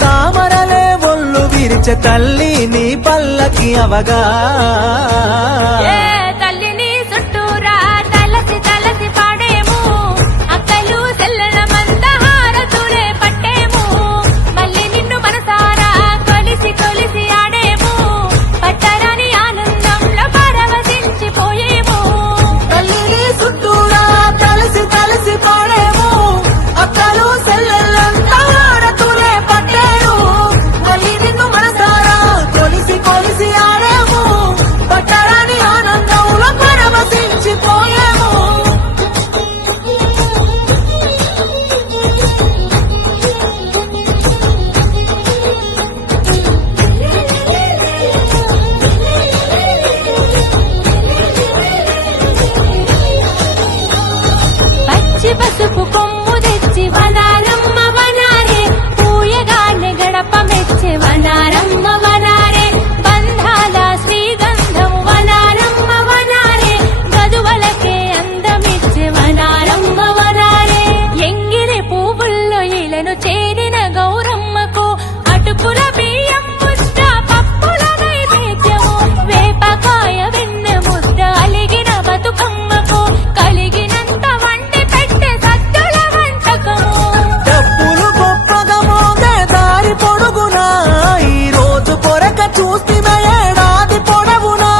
తామరలే ఒళ్ళు విరిచే తల్లి నీ పల్లకి అవగా తల్లిని చుట్టూరా తలసి తలసి పాడేము అక్కలు సెల్లల మంద హారతులే పట్టేము మళ్ళీ నిన్ను మనసారా కొలిసి కొలిసి ఆడేము పట్టరాని ఆనందంలో పరవశించిపోయేము తల్లిని చుట్టూరా తలసి తలసి పాడేము అక్కలు సెల్లలంతా కొలిసి ఆడేము పట్టరాని ఆనందంలో పరవశించిపోయేము పచ్చి పసుపు కొమ్ము తెచ్చి వనారమ్మ వనారే పూయగానే గడప మెచ్చి వనారమ్మ వనారే చేరిన గౌరమ్మకు అటుకుల బియ్యం ముద్ద పప్పుల నైవేద్యము వేపకాయ వెన్న ముద్ద అలిగిన బతుకమ్మకు కలిగినంత వండి పెట్టే సద్దుల వంటకము డబ్బులు గొప్పగా మోగే దారి పొడుగునా ఈ రోజు కొరక చూస్తే ఏడాది పొడవునా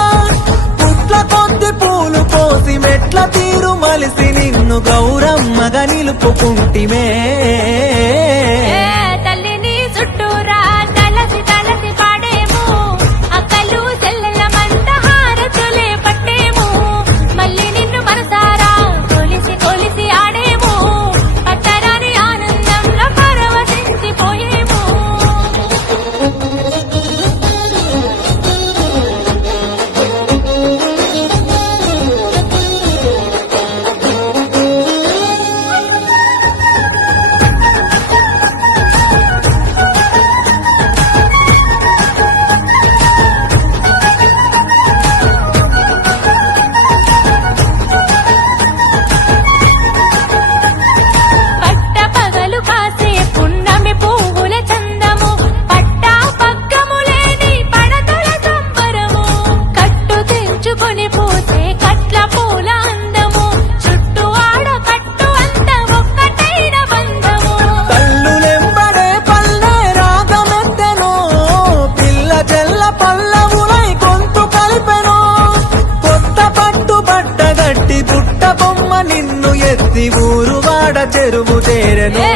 పుట్ల కొద్ది పూలు పోసి మెట్ల తీరు మలిసి నిన్ను గౌరమ్మగా నిలుపుకుంటిమే తల్లిని చుట్టూరా తలసి తలసి పాడేము అక్కలు సెల్లల మంద హారతులే పట్టేము మళ్ళీ నిన్ను మనసారా కొలిసి కొలిసి ఆడేము పట్టరాని ఆనందంలో పరవశించిపోయేము ఊరు వాడ చెరువు చేరను